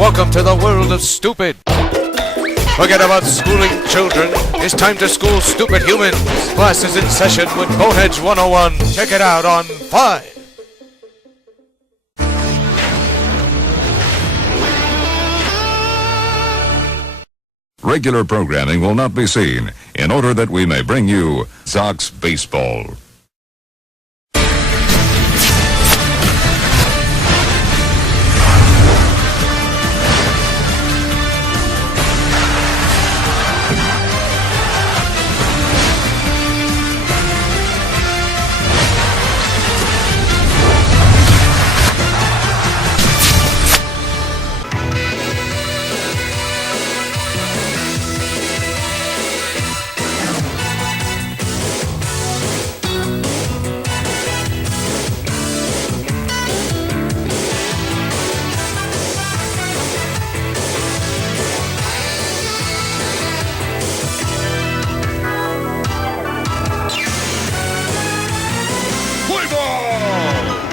Welcome to the world of stupid. Forget about schooling children. It's time to school stupid humans. Class is in session with Boneheads 101. Check it out on 5. Regular programming will not be seen in order that we may bring you Sox baseball.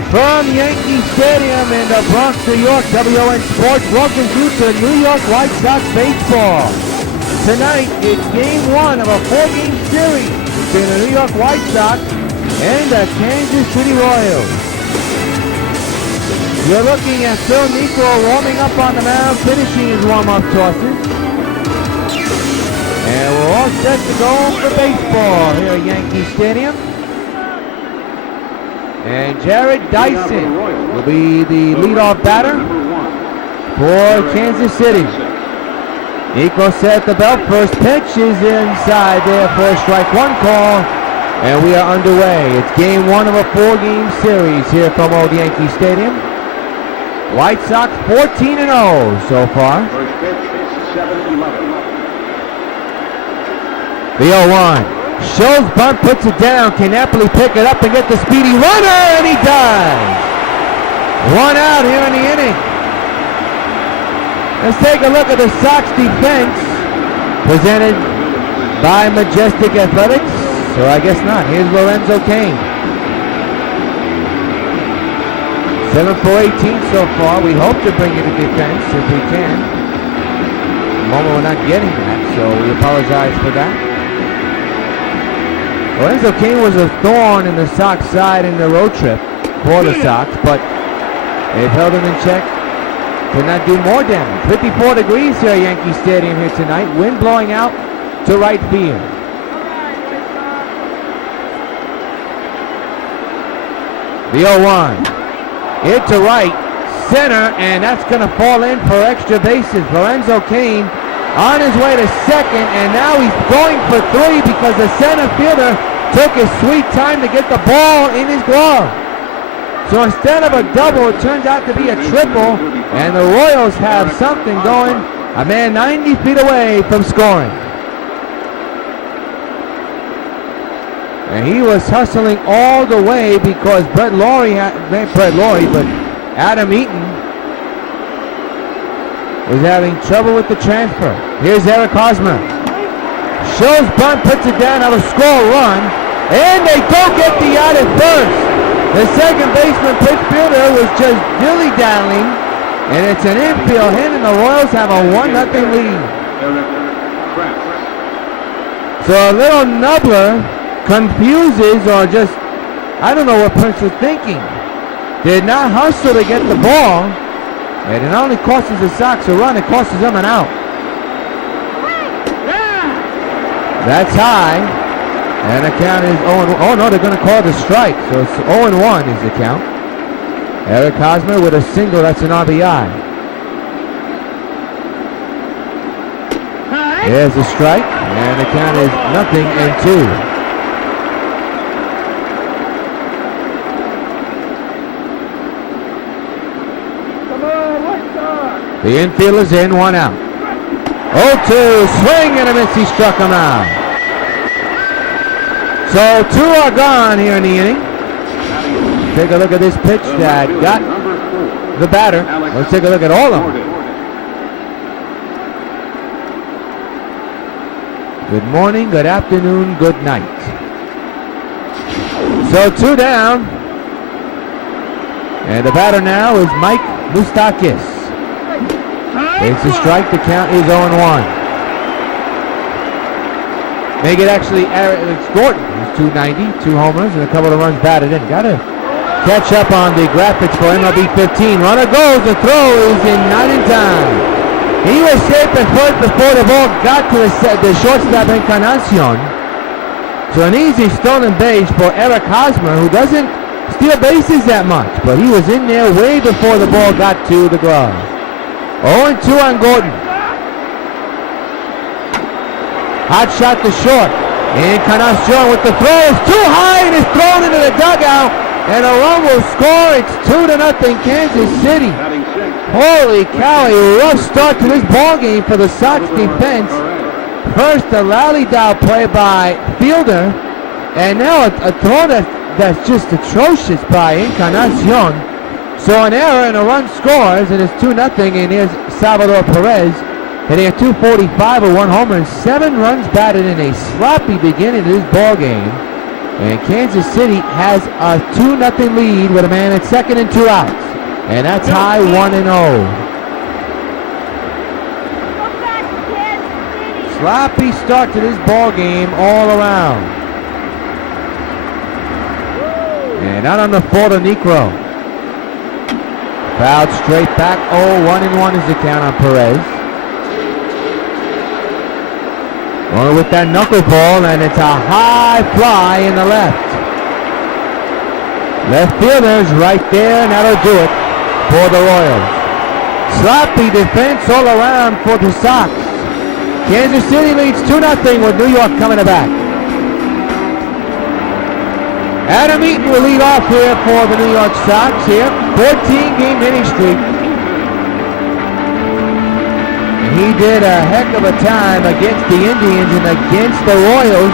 From Yankee Stadium in the Bronx, New York, WON Sports welcomes you to New York White Sox baseball. Tonight, it's Game 1 of a 4-game series between the New York White Sox and the Kansas City Royals. You're looking at Phil Niekro warming up on the mound, finishing his warm-up tosses. And we're all set to go for baseball here at Yankee Stadium. And Jared Dyson will be the leadoff batter for Kansas City. Niekro set the belt. First pitch is inside there for a strike one call. And we are underway. It's Game 1 of a 4-game series here from Old Yankee Stadium. White Sox 14-0 so far. First pitch is 7-11. The 0-1. Shows bunt, puts it down. Can Napoli pick it up and get the speedy runner? And he does. One out here in the inning. Let's take a look at the Sox defense presented by Majestic Athletics. So I guess not. Here's Lorenzo Cain. 7 for 18 so far. We hope to bring you the defense if we can. At the moment we're not getting that, so we apologize for that. Lorenzo Cain was a thorn in the Sox side in the road trip for the Sox, but they've held him in check. Could not do more damage. 54 degrees here at Yankee Stadium here tonight. Wind blowing out to right field. The 0-1. Hit to right center, and that's going to fall in for extra bases. Lorenzo Cain on his way to second, and now he's going for 3 because the center fielder took his sweet time to get the ball in his glove. So instead of a double, it turns out to be a triple, and the Royals have something going. A man 90 feet away from scoring. And he was hustling all the way because Adam Eaton was having trouble with the transfer. Here's Eric Hosmer. Shows bunt, puts it down, that'll score a run. And they don't get the out at first. The second baseman, pitch fielder, was just dilly-dallying. And it's an infield hit, and the Royals have a 1-0 lead. So a little nubbler confuses, or just, I don't know what Prince was thinking. Did not hustle to get the ball. And it not only costs the Sox a run, it costs them an out. That's high. And the count is 0-1. Oh no, they're going to call the strike. So it's 0-1 is the count. Eric Hosmer with a single, that's an RBI. There's the strike. And the count is 0-2. The infielder's in, 1 out. 0-2, swing and a miss, he struck him out. So 2 are gone here in the inning. Take a look at this pitch that got the batter. Let's take a look at all of them. Good morning, good afternoon, good night. So 2 down. And the batter now is Mike Moustakis. It's a strike. The count is 0-1. Make it actually it's Gordon. He's 290, 2 homers, and a couple of runs batted in. Got to catch up on the graphics for MLB 15. Runner goes. The throw is not in time. He was safe at first before the ball got to the shortstop Encarnacion. So an easy stolen base for Eric Hosmer, who doesn't steal bases that much, but he was in there way before the ball got to the glove. 0-2 on Gordon. Hot shot to short. Encarnacion with the throw is too high and is thrown into the dugout, and a run will score. It's 2-0 Kansas City. Holy cow, a rough start to this ball game for the Sox defense. First, a rally-down play by Fielder, and now a throw that's just atrocious by Encarnacion. So an error and a run scores, and it's 2-0, and here's Salvador Perez hitting a .245 with 1 homer and 7 runs batted in a sloppy beginning to this ball game. And Kansas City has a 2-0 lead with a man at second and 2 outs. And that's high 1-0. Sloppy start to this ball game all around. And out on the Florida Negro. Fouled straight back. 1-1 is the count on Perez. Going with that knuckleball, and it's a high fly in the left. Left fielder's right there, and that'll do it for the Royals. Sloppy defense all around for the Sox. Kansas City leads 2-0 with New York coming back. Adam Eaton will lead off here for the New York Sox here. 14-game hitting streak. He did a heck of a time against the Indians and against the Royals.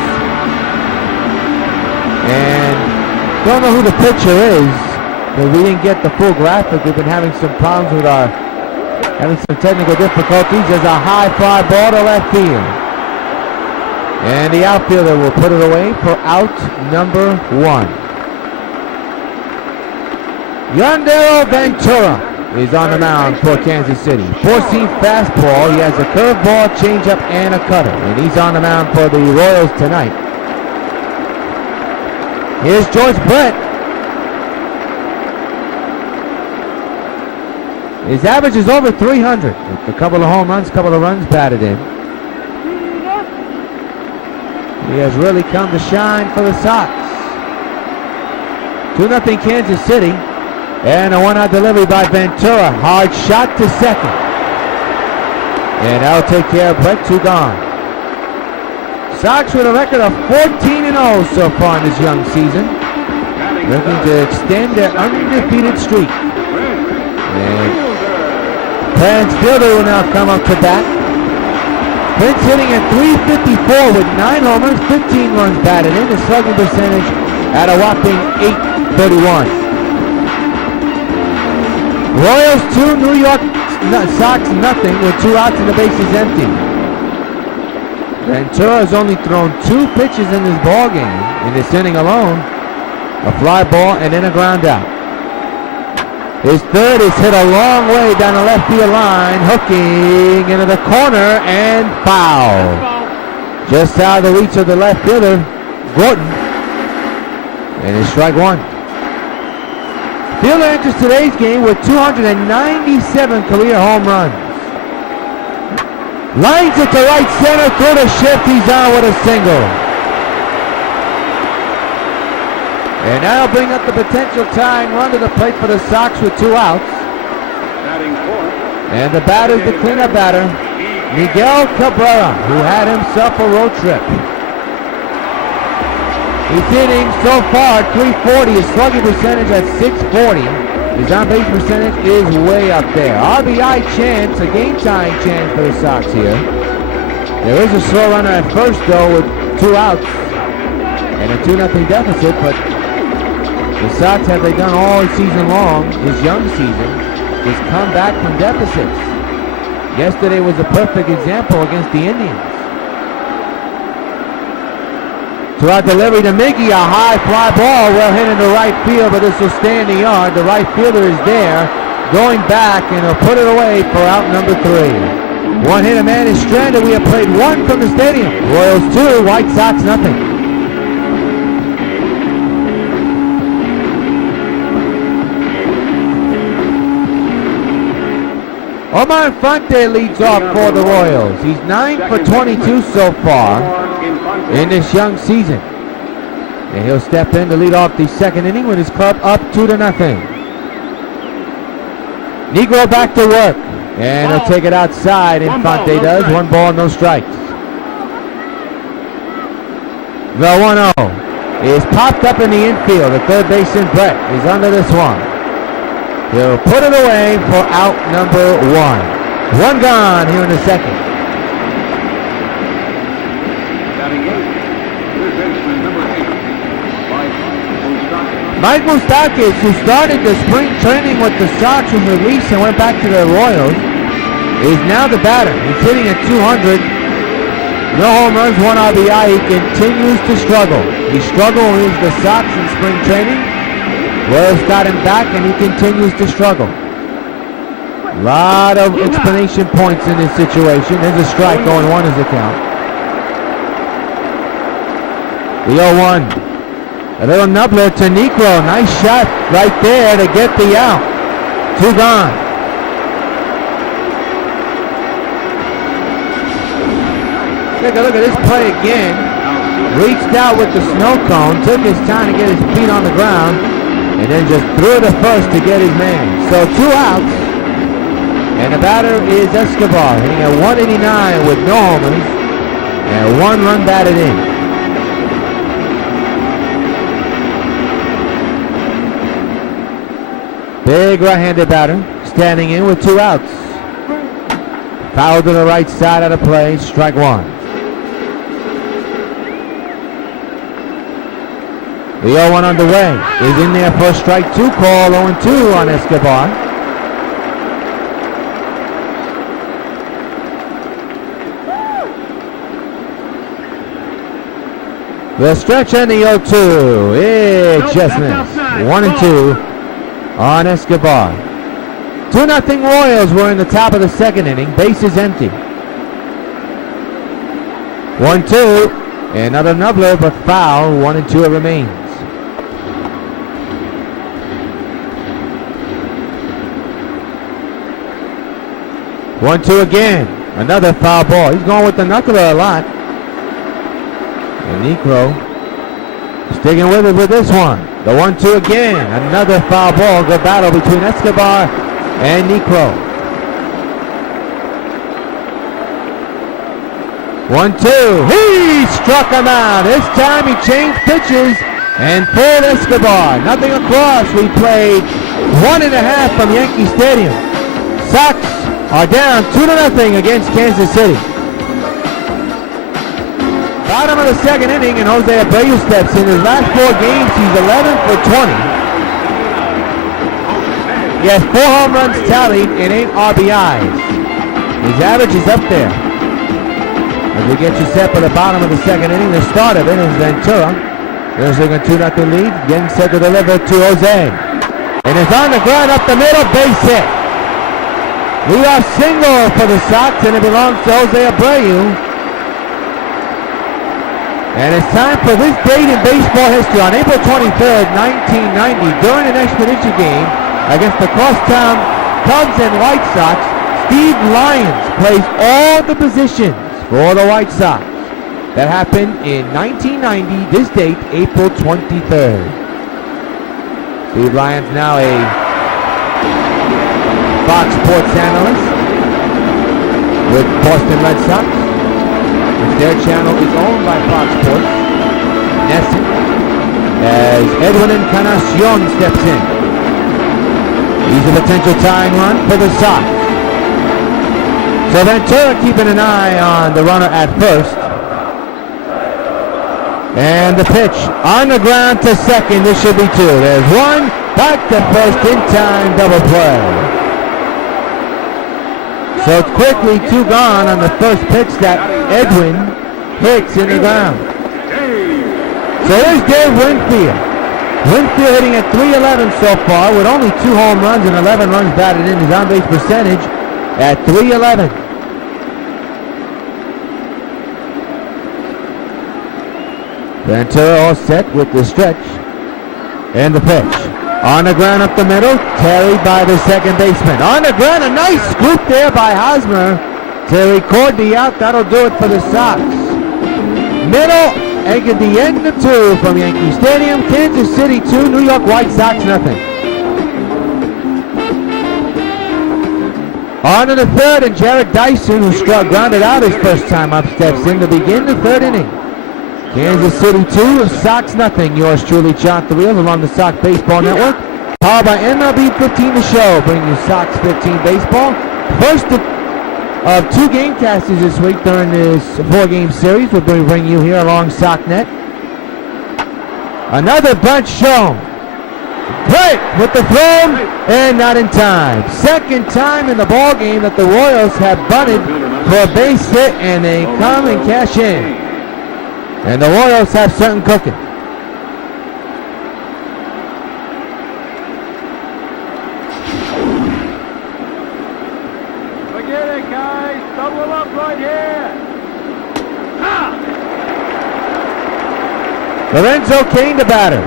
And don't know who the pitcher is, but we didn't get the full graphic. We've been having some problems with having some technical difficulties. There's a high fly ball to left field. And the outfielder will put it away for out number 1. Yandero Ventura is on the mound for Kansas City. 4-seam fastball. He has a curveball, changeup, and a cutter. And he's on the mound for the Royals tonight. Here's George Brett. His average is over 300. A couple of home runs, couple of runs batted in. He has really come to shine for the Sox. 2-0 Kansas City. And a 1-out delivery by Ventura. Hard shot to second. And that'll take care of Brett. 2 gone. Sox with a record of 14-0 so far in this young season. Looking to extend their undefeated streak. And Clarence Fielder will now come up to bat. Prince hitting at .354 with 9 homers, 15 runs batted in. The slugging percentage at a whopping .831. Royals 2, New York Sox nothing with 2 outs and the bases empty. Ventura has only thrown 2 pitches in this ball game in this inning alone. A fly ball and then a ground out. His third is hit a long way down the left field line, hooking into the corner and foul. Just out of the reach of the left fielder, Gordon. And it's strike 1. Fielder enters today's game with 297 career home runs. Lines it to right center, through the shift, he's on with a single. And that'll bring up the potential tying run to the plate for the Sox with 2 outs. And the batter's the cleanup batter, Miguel Cabrera, who had himself a road trip. He's hitting so far 340, his slugging percentage at 640. His on-base percentage is way up there. RBI chance, a game-tying chance for the Sox here. There is a slow runner at first though with 2 outs and a 2-0 deficit, but the Sox, have they done all season long, this young season, is come back from deficits. Yesterday was a perfect example against the Indians. Throughout delivery to Miggy, a high fly ball, well hit into right field, but this will stay in the yard. The right fielder is there, going back, and he'll put it away for out number 3. One hit, a man is stranded. We have played 1 from the stadium. Royals 2, White Sox nothing. Omar Infante leads off for the Royals. He's 9 for 22 so far in this young season. And he'll step in to lead off the second inning with his club up 2-0. Negro back to work. And he'll take it outside. Infante does. 1 ball, no strikes. The 1-0 is popped up in the infield. The third baseman, Brett, is under this one. He'll put it away for out number 1. 1 gone here in the second. Batting 8, third baseman number 8, Mike Moustakas, who started the spring training with the Sox, was released and went back to the Royals, is now the batter. He's hitting at 200. No home runs, 1 RBI. He continues to struggle. He struggled with the Sox in spring training. Royals got him back, and he continues to struggle. A lot of explanation points in this situation. There's a strike, 0-1 is the count. The 0-1. A little nubbler to Negro. Nice shot right there to get the out. 2 gone. Take a look at this play again. Reached out with the snow cone, took his time to get his feet on the ground, and then just threw to first to get his man. So 2 outs, and the batter is Escobar, hitting at 189 with no homers, and 1 run batted in. Big right-handed batter, standing in with 2 outs. Foul to the right side of the play, strike 1. The 0-1 underway. Is in there for a strike 2 call. 0-2 on Escobar. The stretch and the 0-2. It just missed. 1-2 on Escobar. 2-0 Royals were in the top of the second inning. Bases empty. 1-2. Another nubbler, but foul. 1-2 it remains. 1-2 again. Another foul ball. He's going with the knuckler a lot. And Negro sticking with it with this one. The 1-2 again. Another foul ball. Good battle between Escobar and Negro. 1-2. He struck him out. This time he changed pitches and pulled Escobar. Nothing across. We played 1.5 from Yankee Stadium. Sox are down 2-0 against Kansas City. Bottom of the second inning, and Jose Abreu steps in. His last 4 games, he's 11 for 20. He has 4 home runs tallied and 8 RBIs. His average is up there. As we get you set for the bottom of the second inning, the start of it is Ventura. There's a 2-0 lead, getting set to deliver to Jose. And it's on the ground up the middle, base hit. Leadoff single for the Sox, and it belongs to Jose Abreu. And it's time for this date in baseball history. On April 23rd, 1990, during an exhibition game against the crosstown Cubs and White Sox, Steve Lyons plays all the positions for the White Sox. That happened in 1990, this date, April 23rd. Steve Lyons now a Fox Sports analyst with Boston Red Sox, which their channel is owned by Fox Sports. Nesson, as Edwin Encarnacion steps in. He's a potential tying run for the Sox. So Ventura keeping an eye on the runner at first. And the pitch on the ground to second. This should be 2. There's 1. Back to first in time. Double play. So it's quickly 2 gone on the first pitch that Edwin hits in the ground. So there's Dave Winfield. Winfield hitting at .311 so far with only 2 home runs and 11 runs batted in. His on-base percentage at .311. Ventura all set with the stretch and the pitch. On the ground up the middle, carried by the second baseman. On the ground, a nice scoop there by Hosmer to record the out. That'll do it for the Sox. Middle, and at the end of 2 from Yankee Stadium. Kansas City 2, New York White Sox nothing. On to the third, and Jarrett Dyson, who grounded out his first time up, steps in to begin the third inning. Kansas City 2, Sox nothing. Yours truly, John Rios, along the Sox Baseball Network. Powered by MLB 15 The Show, bringing you Sox 15 Baseball. First of 2 Gamecasters this week during this 4-game series. We'll bring you here along SockNet. Another bunch shown. Great with the throw, and not in time. Second time in the ball game that the Royals have bunted for a base hit, and they come and cash in. And the Royals have something cooking. Forget it, guys. Double up right here. Lorenzo Cain, the batter.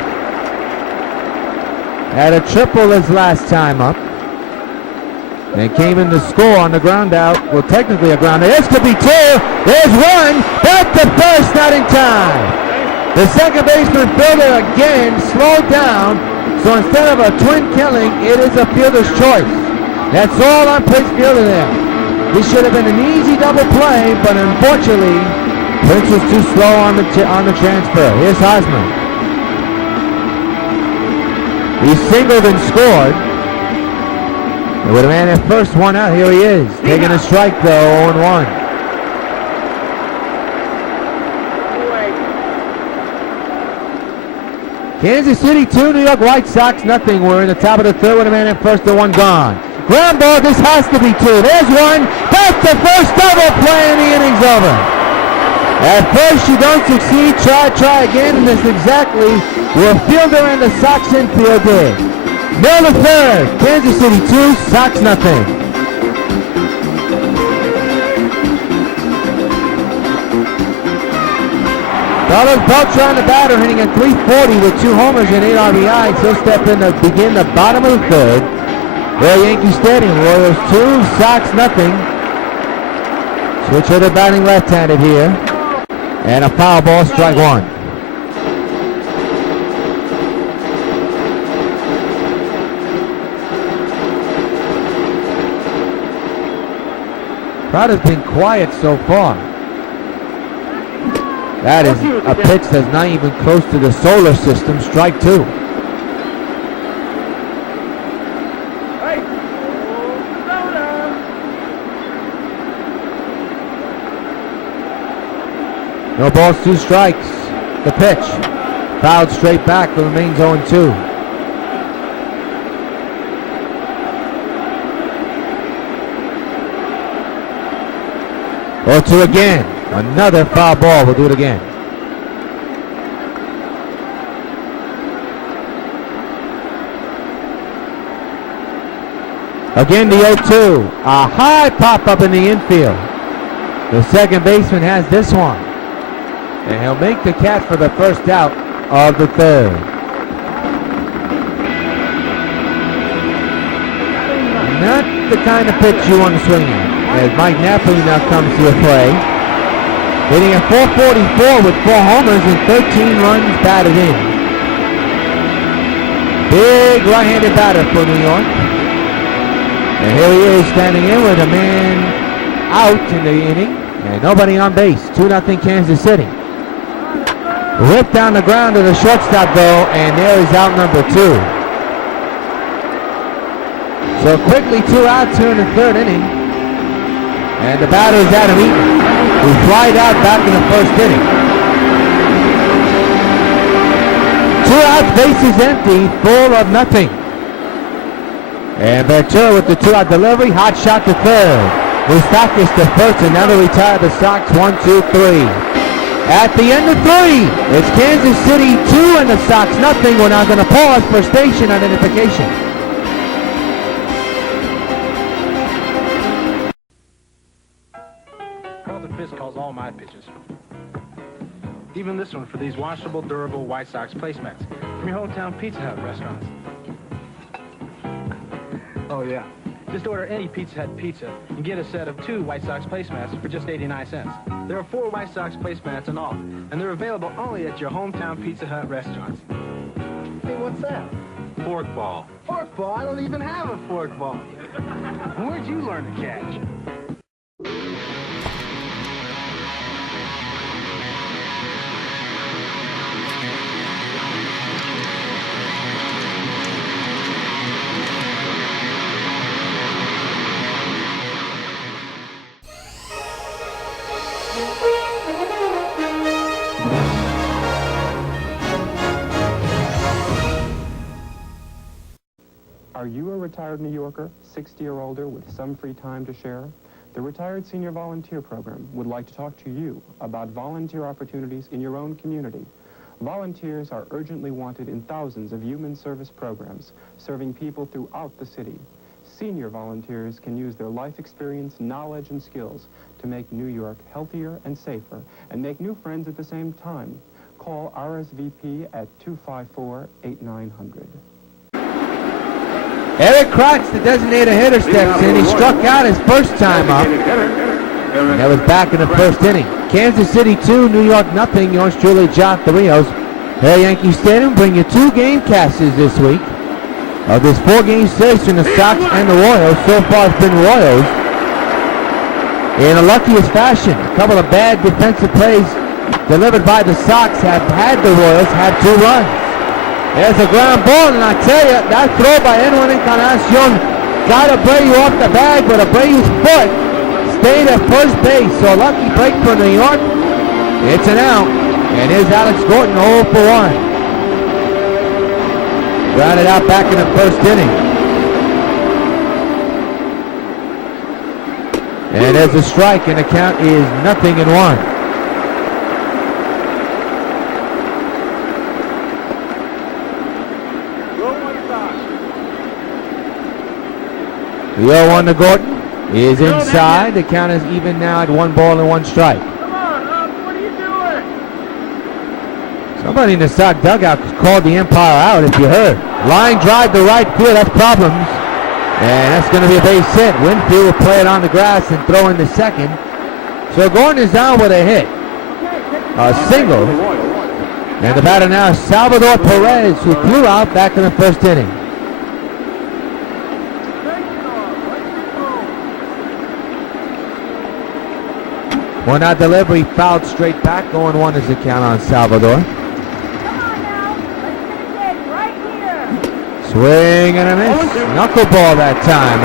Had a triple his last time up. And came in to score on the ground out. Well, technically a ground out. This could be 2. There's 1. Back to first, not in time. The second baseman fielder again slowed down. So instead of a twin killing, it is a fielder's choice. That's all on Prince Fielder there. This should have been an easy double play, but unfortunately, Prince was too slow on the transfer. Here's Hosmer. He singled and scored. And with a man at first, 1 out, here he is. Taking a strike though, 0-1. Kansas City 2, New York White Sox nothing. We're in the top of the third with a man at first, the 1 gone. Ground ball, this has to be 2. There's 1. Back to first, double play, and the inning's over. At first you don't succeed, try again, and that's exactly what fielder and the Sox infield did. Middle to third, Kansas City 2, Sox nothing. Carlos Beltran, the batter, hitting at .340 with 2 homers and 8 RBIs. He'll step in to begin the bottom of the third. Old Yankee Stadium, Royals 2, Sox nothing. Switch hitter batting left-handed here. And a foul ball, strike 1. Crowd has been quiet so far. That is a pitch that's not even close to the solar system. Strike 2. No balls, 2 strikes. The pitch. Fouled straight back, remains 0-2. 0-2 again. Another foul ball. We'll do it again. Again, the 0-2. A high pop up in the infield. The second baseman has this one. And he'll make the catch for the first out of the third. Not the kind of pitch you want to swing at. As Mike Napoli now comes to the play. Hitting at .444 with 4 homers and 13 runs batted in. Big right-handed batter for New York. And here he is standing in with a man out in the inning. And nobody on base. 2-0 Kansas City. Ripped down the ground to the shortstop though, and there is out number 2. So quickly 2 outs here in the third inning. And the batter is Adam Eaton, who flied out back in the first inning. 2 outs, bases empty, full of nothing. And Ventura with the 2-out delivery, hot shot to third. Moustakis to first, and now they retire the Sox. 1, 2, 3. at the end of 3. It's Kansas City 2 and the Sox nothing. We're now going to pause for station identification. Carlton Fisk calls all my pitches. Even this one for these washable, durable White Sox placemats from your hometown Pizza Hut restaurants. Oh, yeah. Just order any Pizza Hut pizza and get a set of 2 White Sox placemats for just 89 cents. There are 4 White Sox placemats in all, and they're available only at your hometown Pizza Hut restaurants. Hey, what's that? Fork ball. Fork ball? I don't even have a fork ball. Where'd you learn to catch? Are you a retired New Yorker, 60 or older, with some free time to share? The Retired Senior Volunteer Program would like to talk to you about volunteer opportunities in your own community. Volunteers are urgently wanted in thousands of human service programs, serving people throughout the city. Senior volunteers can use their life experience, knowledge, and skills to make New York healthier and safer, and make new friends at the same time. Call RSVP at 254-8900. Eric Kratz, the designated hitter, steps in. He struck out his first time up. And that was back in the first inning. Kansas City 2, New York nothing. Yours truly, John Rios. Old Yankee Stadium bring you 2 gamecasts this week of this 4-game series from the Sox and the Royals. So far it's been Royals in the luckiest fashion. A couple of bad defensive plays delivered by the Sox have had the Royals have 2 runs. There's a ground ball, and I tell you, that throw by Edwin Encarnacion got Abreu off the bag, but Abreu's foot stayed at first base. So a lucky break for New York. It's an out, and here's Alex Gordon 0 for 1. Grounded out back in the first inning. And there's a strike, and the count is 0-1. The 0-1 to Gordon is inside. The count is even now at 1 ball and 1 strike. Come on, what are you doing? Somebody in the Sox dugout called the umpire out, if you heard. Line drive to right field, that's problems. And that's going to be a base hit. Winfield will play it on the grass and throw in the second. So Gordon is down with a hit. A single. And the batter now is Salvador Perez, who flew out back in the first inning. One out delivery, fouled straight back. 0-1 is the count on Salvador. Come on now, let's finish it right here. Swing and a miss. Knuckleball that time.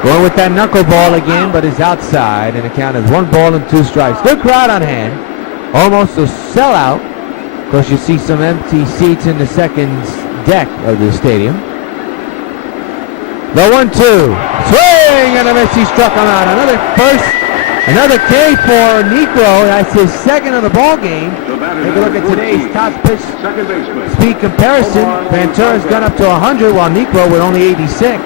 0-2. Going with that knuckleball again, but is outside, and the count is 1 ball and 2 strikes. Good crowd on hand. Almost a sellout. Of course, you see some empty seats in the second deck of the stadium. The 1-2. Swing and a miss. He struck him out. Another K for Negro. That's his second of the ball game. Take a look at today's top pitch speed comparison. Ventura's gone up to 100, while Negro with only 86.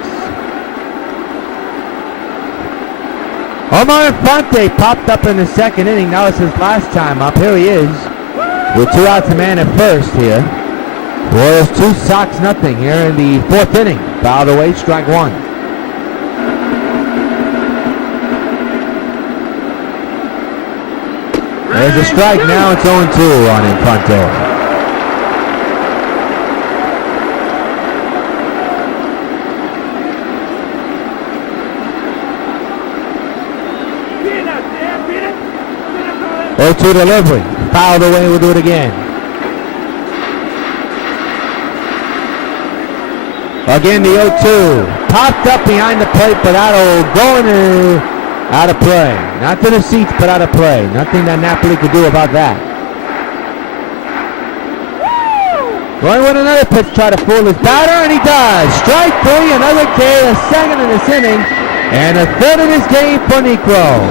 Omar Infante popped up in the second inning. Now it's his last time up. Here he is with 2 outs, a man at first here. Royals 2, Sox nothing here in the 4th inning. Fouled away, strike 1. There's a strike. Now it's 0-2 on Infante. Oh, 2 delivery. Fouled away. We'll do it again. Again, the 0-2. Popped up behind the plate, but that'll go in out of play. Not to the seats, but out of play. Nothing that Napoli could do about that. Going with another pitch, try to fool his batter, and he does. Strike 3, another K, a second in this inning, and a third in this game for Negro.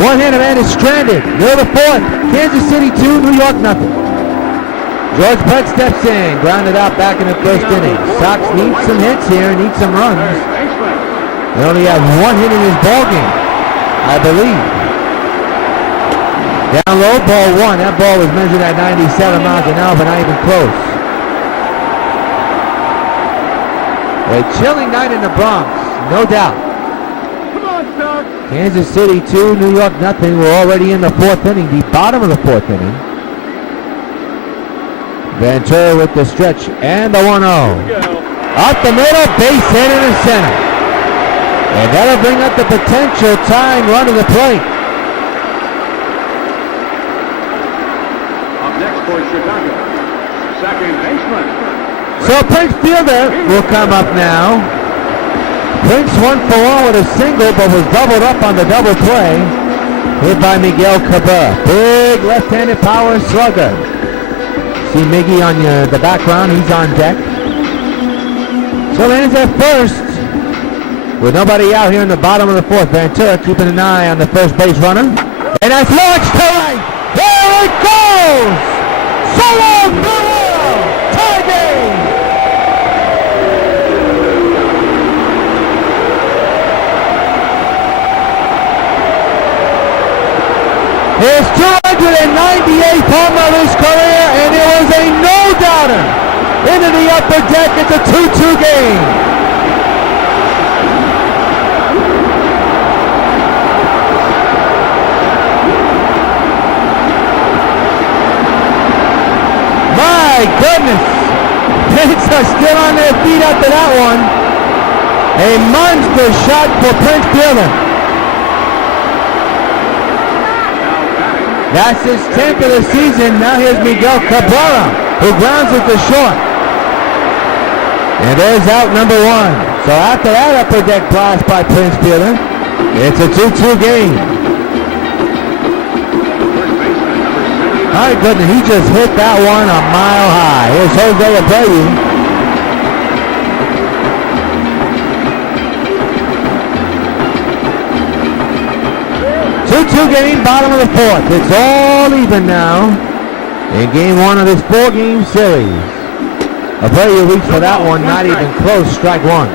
One-hander man is stranded. Near the fourth. Kansas City 2, New York nothing. George Brett steps in. Grounded out back in the first inning. Sox need some hits here. Need some runs. They only have one hit in his ball game, I believe. Down low, ball one. That ball was measured at 97 miles an hour, but not even close. A chilling night in the Bronx, no doubt. Come on, Doug. Kansas City 2, New York nothing. We're already in the fourth inning, the bottom of the fourth inning. Ventura with the stretch and the 1-0. Up the middle, base hit in the center. And that'll bring up the potential tying run to the plate. Up next for Chicago, second baseman. So Prince Fielder will come up now. Prince 1-for-1 with a single, but was doubled up on the double play. Hit by Miguel Cabrera. Big left-handed power slugger. See Miggy on the background, he's on deck. So lands at first. With nobody out here in the bottom of the fourth, Ventura keeping an eye on the first base runner. And that's launched to right. There it goes! Solo farewell! Tie game! His 298th home of his career, and it was a no-doubter. Into the upper deck, it's a 2-2 game. My goodness! Prince are still on their feet after that one. A monster shot for Prince Fielder. That's his 10th of the season. Now here's Miguel Cabrera, who grounds it to short. And there's out number one. So after that upper deck blast by Prince Fielder, it's a 2-2 game. My goodness, he just hit that one a mile high. Here's Jose Abreu. 2-2 game, bottom of the fourth. It's all even now in game one of this 4-game series. Abreu reached for that one, not even close, strike one.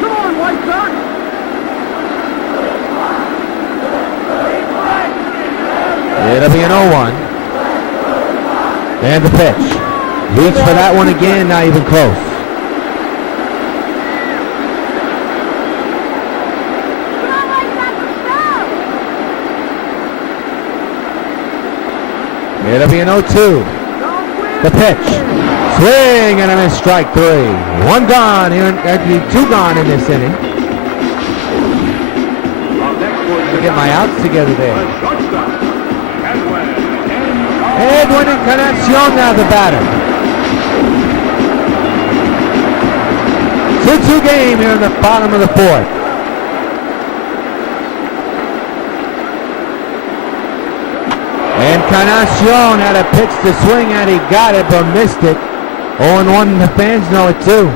Come on, White Sox. It'll be an 0-1. And the pitch. Reach for that one again, not even close. It'll be an 0-2. The pitch. Swing and a miss, strike three. One gone here, actually two gone in this inning. I'll get my outs together there. Edwin Encarnacion now the batter. 2-2 game here in the bottom of the fourth. Encarnacion had a pitch to swing at, he got it but missed it. 0-1, the fans know it too.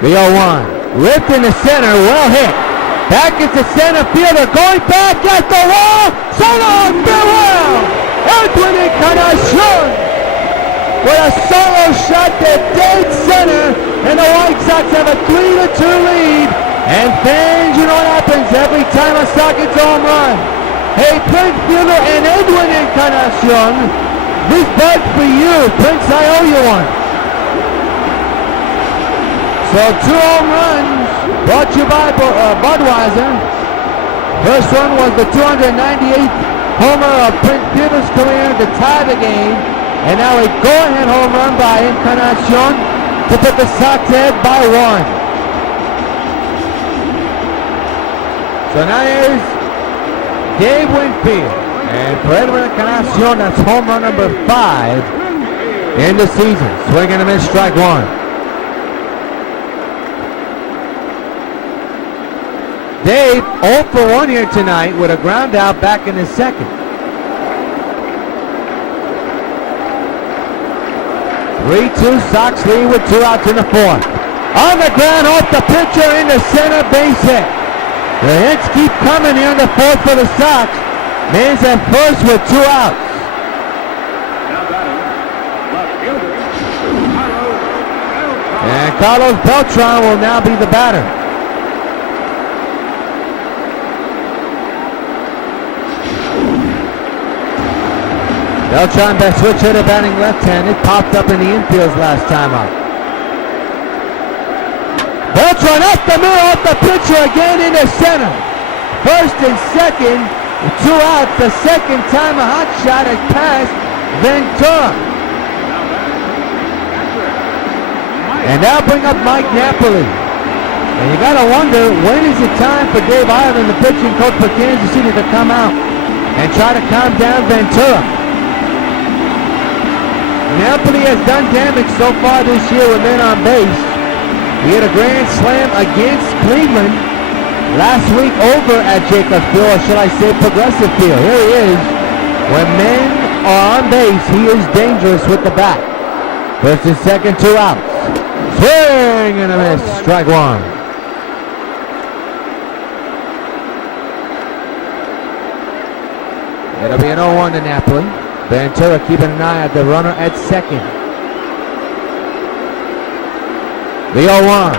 The 0-1, ripped in the center, well hit. Back into center fielder, going back at the wall. So long, farewell! Edwin Encarnacion with a solo shot to dead center, and the White Sox have a 3-2 lead. And fans, you know what happens every time a Sox gets a home run. Hey, Prince Fielder and Edwin Encarnacion, this bud for you. Prince, I owe you one. So 2 home runs brought to you by Budweiser. First one was the 298th homer of Prince Fielder's career to tie the game. And now a go-ahead home run by Encarnacion to put the Sox ahead by 1. So now here's Dave Winfield. And for Edwin Encarnacion, that's home run number 5 in the season. Swing and a miss, strike one. Dave 0 for 1 here tonight with a ground out back in the second. 3-2 Sox lead with 2 outs in the 4th. On the ground, off the pitcher into center, base hit. The hits keep coming here in the 4th for the Sox. Man's at first with 2 outs. And Carlos Beltran will now be the batter. Beltran, best switch hitter, batting left-handed, popped up in the infields last time out. Beltran up the middle, off the pitcher again into center. First and second, 2 outs. The second time a hot shot has passed Ventura. And now bring up Mike Napoli. And you gotta wonder, when is it time for Dave Ireland, the pitching coach for Kansas City, to come out and try to calm down Ventura? Napoli has done damage so far this year with men on base. He hit a grand slam against Cleveland last week over at Jacobs Field, or should I say Progressive Field. Here he is. When men are on base, he is dangerous with the bat. First and second, 2 outs. Swing and a miss. Strike 1. It'll be an 0-1 to Napoli. Ventura keeping an eye at the runner at second. The 0-1.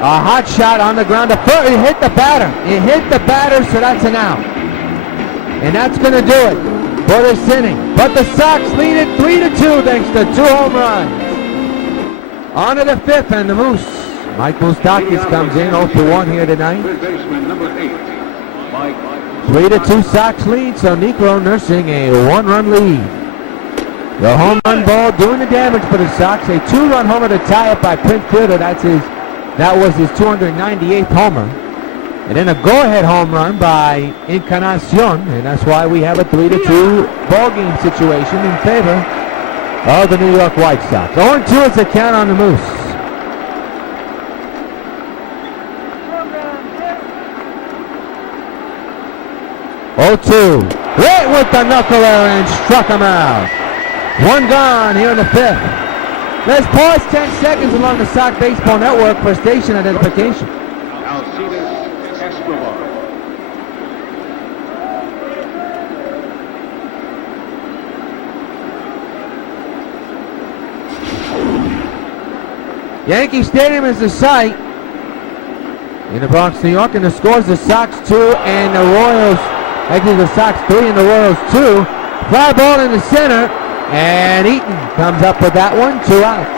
A hot shot on the ground. It hit the batter. It hit the batter, so that's an out. And that's going to do it for this inning. But the Sox lead it 3-2 thanks to 2 home runs. On to the 5th, and the Moose. Mike Moustakas comes in 0-1 here tonight. 3-2 Sox lead, so Negro nursing a 1-run lead. The home run ball doing the damage for the Sox. A 2-run homer to tie it by Prince Fielder. That was his 298th homer. And then a go-ahead home run by Encarnacion, and that's why we have a 3-2 ball game situation in favor of the New York White Sox. 0-2 is the count on the Moose. Oh-2. Right with the knuckler and struck him out. 1 gone here in the 5th. Let's pause 10 seconds along the Sox Baseball Network for station identification. Alcides Escobar. Yankee Stadium is the site in the Bronx, New York, and the scores the Sox 2 and the Royals, actually the Sox 3 and the Royals 2. Fly ball in the center, and Eaton comes up with that one, 2 outs.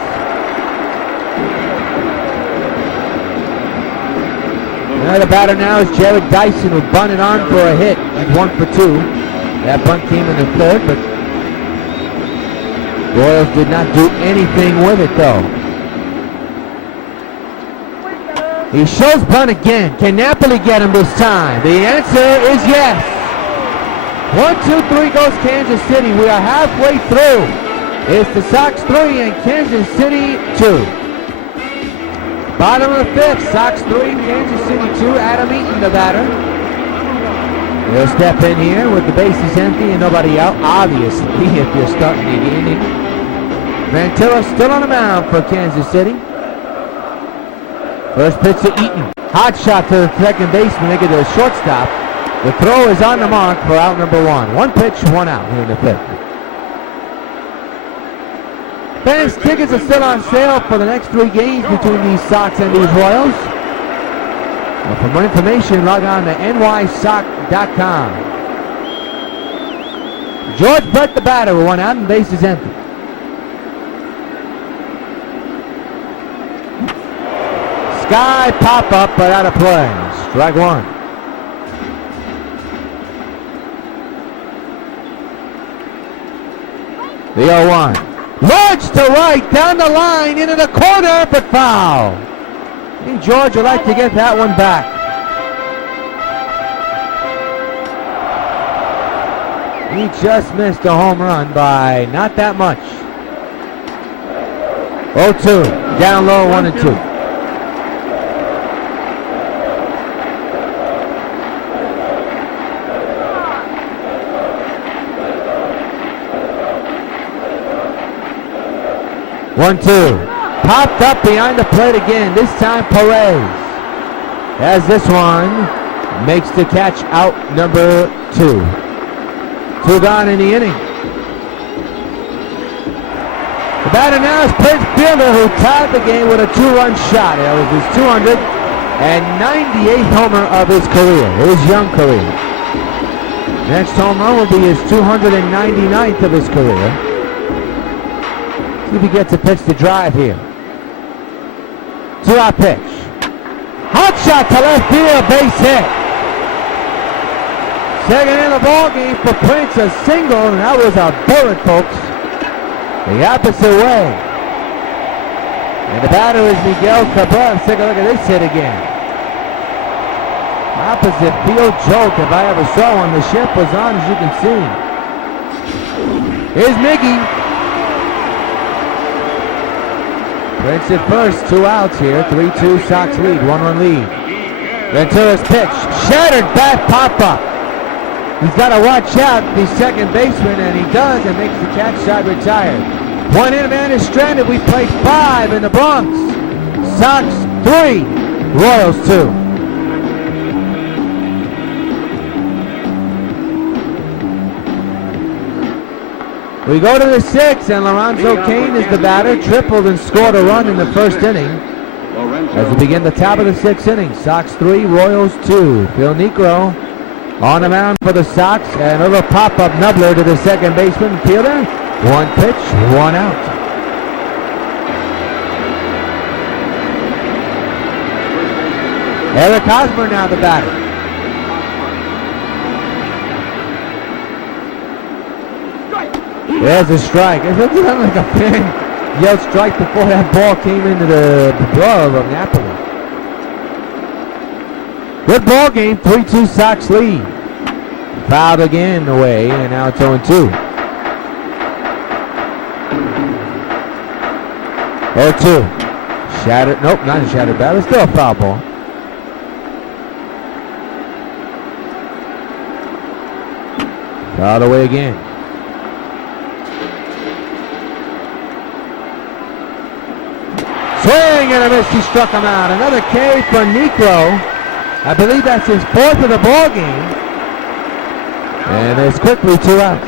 Now the batter now is Jared Dyson, who bunted on for a hit. He's 1 for 2. That bunt came in the 3rd, but Royals did not do anything with it though. He shows bunt again. Can Napoli get him this time? The answer is yes. 1, 2, 3 goes Kansas City. We are halfway through. It's the Sox 3 and Kansas City 2. Bottom of the 5th, Sox 3, Kansas City 2. Adam Eaton, the batter. He'll step in here with the bases empty and nobody out, obviously, if you're starting the inning. Ventura still on the mound for Kansas City. First pitch to Eaton. Hot shot to the second baseman, they get to the shortstop. The throw is on the mark for out number 1. 1 pitch, 1 out here in the 5th. Fans tickets are still on sale for the next 3 games between these Sox and these Royals. And for more information, log on to nysoc.com. George Brett, the batter, with 1 out and base is empty. Sky pop up, but out of play. Strike 1. The 0-1. Lodge to right, down the line, into the corner, but foul. I think George would like to get that one back. He just missed a home run by not that much. 0-2, down low, 1 and 2. 1-2. Popped up behind the plate again. This time Perez has this one. Makes the catch out number 2. 2 gone in the inning. The batter now is Prince Fielder, who tied the game with a 2-run shot. That was his 298th homer of his career, his young career. Next home run will be his 299th of his career. See if he gets a pitch to drive here. 2-out pitch. Hot shot to left field, base hit. Second in the ball game for Prince, a single, and that was a bullet, folks. The opposite way. And the batter is Miguel Cabrera. Let's take a look at this hit again. Opposite field jolt if I ever saw one. The ship was on, as you can see. Here's Miggy. Prince at first, 2 outs here. 3-2 Sox lead, 1-run lead. Ventura's pitch. Shattered bat pop-up. He's got to watch out, the second baseman, and he does, and makes the catch side retired. 1 hit man is stranded. We play 5 in the Bronx. Sox 3, Royals 2. We go to the 6th, and Lorenzo Cain is the batter. Tripled and scored a run in the first inning. As we begin the top of the 6th inning, Sox 3, Royals 2. Phil Niekro on the mound for the Sox, and a little pop-up nubbler to the second baseman, Fielder. 1 pitch, 1 out. Eric Hosmer now the batter. There's a strike. It looks like a fan yelled strike before that ball came into the glove of Napoli. Good ball game, 3-2 Sox lead. Fouled again away, and now it's 0-2. 0-2. Shattered, nope, not a shattered bat, it's still a foul ball. Fouled away again. Swing and a miss, he struck him out. Another K for Niekro. I believe that's his 4th of the ball game. And there's quickly 2 outs.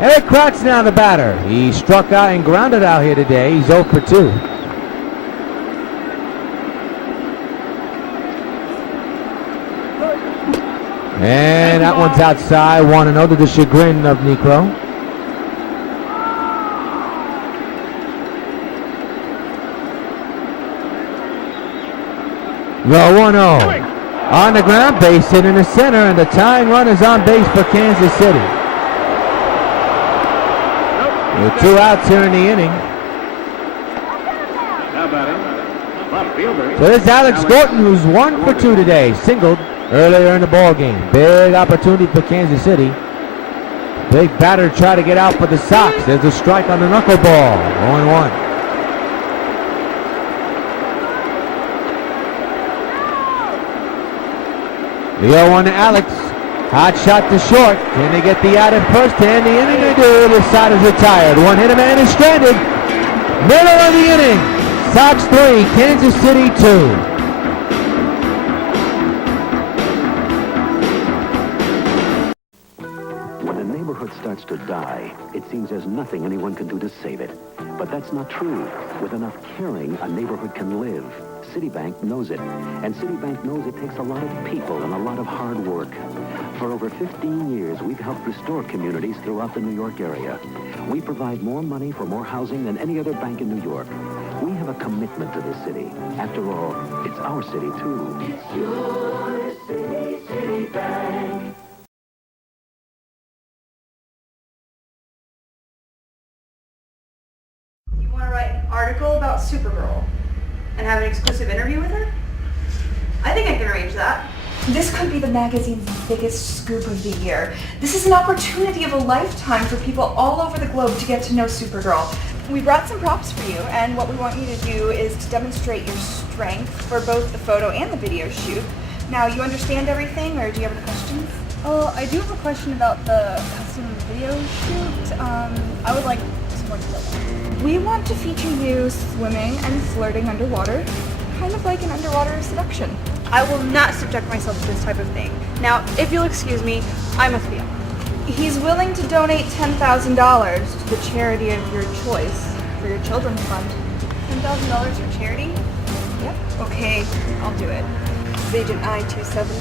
Eric Kratz now the batter. He struck out and grounded out here today. He's 0 for 2. And that one's outside. 1-0 to the chagrin of Niekro. The 1-0. On the ground, base hit in the center, and the tying run is on base for Kansas City. With 2 outs here in the inning. So this is Alex Gordon, who's 1 for 2 today. Singled earlier in the ball game. Big opportunity for Kansas City. Big batter try to get out for the Sox. There's a strike on the knuckleball. 0-1. The 0-1 to Alex. Hot shot to short. Can they get the out at first hand? The inning they do. The side is retired. 1 hit man is stranded. Middle of the inning. Sox 3, Kansas City 2. When a neighborhood starts to die, it seems there's nothing anyone can do to save it. But that's not true. With enough caring, a neighborhood can live. Citibank knows it. And Citibank knows it takes a lot of people and a lot of hard work. For over 15 years, we've helped restore communities throughout the New York area. We provide more money for more housing than any other bank in New York. We have a commitment to this city. After all, it's our city, too. It's your city, Citibank. You want to write an article about Supergirl and have an exclusive interview with her? I think I can arrange that. This could be the magazine's biggest scoop of the year. This is an opportunity of a lifetime for people all over the globe to get to know Supergirl. We brought some props for you, and what we want you to do is to demonstrate your strength for both the photo and the video shoot. Now, you understand everything, or do you have any questions? Oh, I do have a question about the custom video shoot. I would like some more detail. We want to feature you swimming and flirting underwater, kind of like an underwater seduction. I will not subject myself to this type of thing. Now, if you'll excuse me, I must be off. He's willing to donate $10,000 to the charity of your choice for your children's fund. $10,000 for charity? Yep. Okay, I'll do it. It's Agent I-270.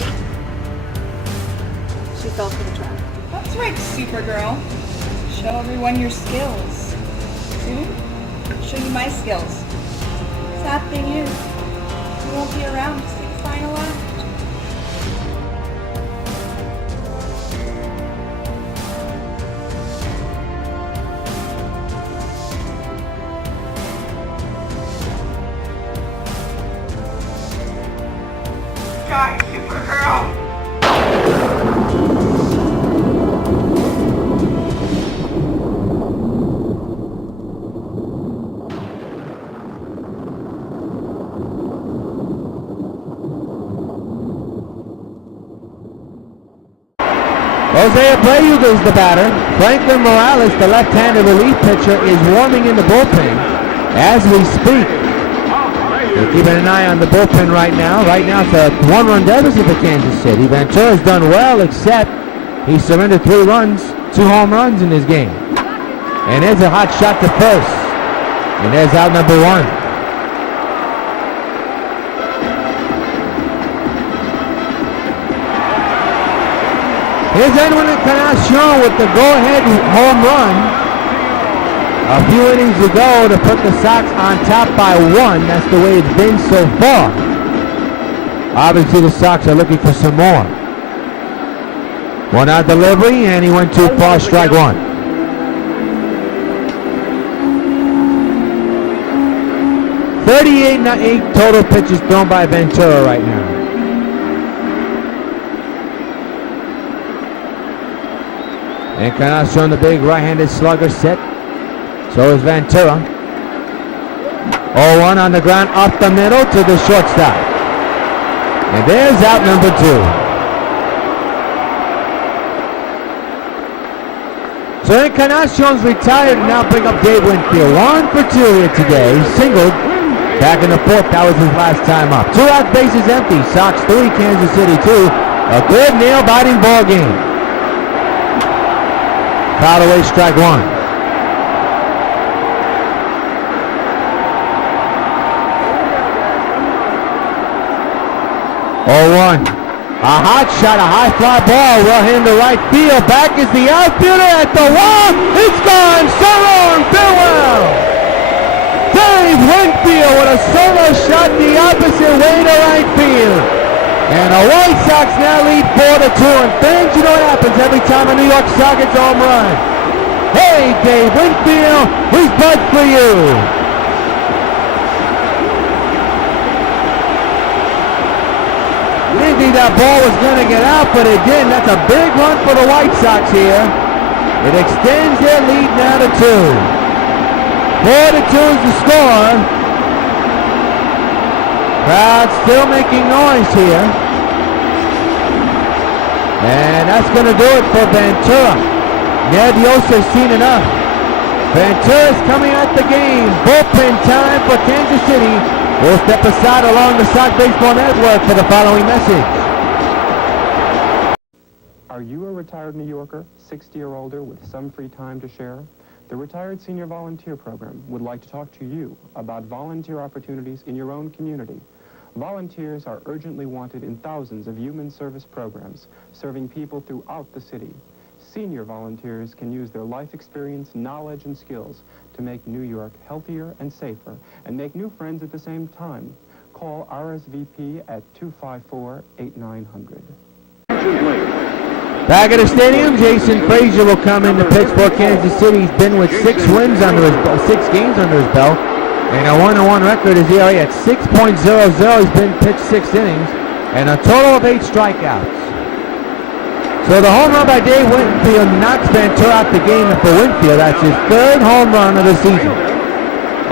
She fell for the trap. That's right, Supergirl. Show everyone your skills. Soon, I'll show you my skills. Sad thing is, you won't be around to see the final act. Die, Supergirl! Jose Abreu is the batter. Franklin Morales, the left-handed relief pitcher, is warming in the bullpen as we speak. We're keeping an eye on the bullpen right now. Right now it's a one-run deficit for Kansas City. Ventura's done well, except he surrendered 3 runs, 2 home runs in this game. And there's a hot shot to first. And there's out number 1. Here's Edwin Encarnacion with the go-ahead home run a few innings ago to put the Sox on top by 1. That's the way it's been so far. Obviously, the Sox are looking for some more. 1-out delivery, and he went too far, strike 1. .38 total pitches thrown by Ventura right now. Encarnacion, the big right-handed slugger, set. So is Ventura. 0-1 on the ground, up the middle to the shortstop. And there's out number 2. So Encarnacion's retired and now bring up Dave Winfield. 1 for 2 here today. He singled back in the 4th. That was his last time up. 2 out, bases empty. Sox 3, Kansas City 2. A good nail-biting ball game. Foul away, strike 1. 0-1. A hot shot, a high fly ball, well hit in the right field. Back is the outfielder at the wall. It's gone. So long. Farewell. Dave Winfield with a solo shot the opposite way to right field. And the White Sox now lead 4-2. And fans, you know what happens every time a New York Sox gets a home run. Hey, Dave Winfield, who's blood for you? Didn't think that ball was going to get out, but it did. That's a big run for the White Sox here. It extends their lead now to 2. 4-2 is the score. Crowd still making noise here. And that's going to do it for Ventura. Nervioso's seen enough. Ventura's coming at the game. Bullpen time for Kansas City. We'll step aside along the Sox Baseball Network for the following message. Are you a retired New Yorker, 60 or older, with some free time to share? The Retired Senior Volunteer Program would like to talk to you about volunteer opportunities in your own community. Volunteers are urgently wanted in thousands of human service programs, serving people throughout the city. Senior volunteers can use their life experience, knowledge, and skills to make New York healthier and safer, and make new friends at the same time. Call RSVP at 254-8900. Back at the stadium, Jason Frazier will come into Pittsburgh, Kansas City. He's been with 6 wins under his 6 games under his belt, and a 1-1 record is ERA at 6.00. He's been pitched 6 innings, and a total of 8 strikeouts. So the home run by Dave Winfield knocks Ventura out the game, and for Winfield, that's his 3rd home run of the season.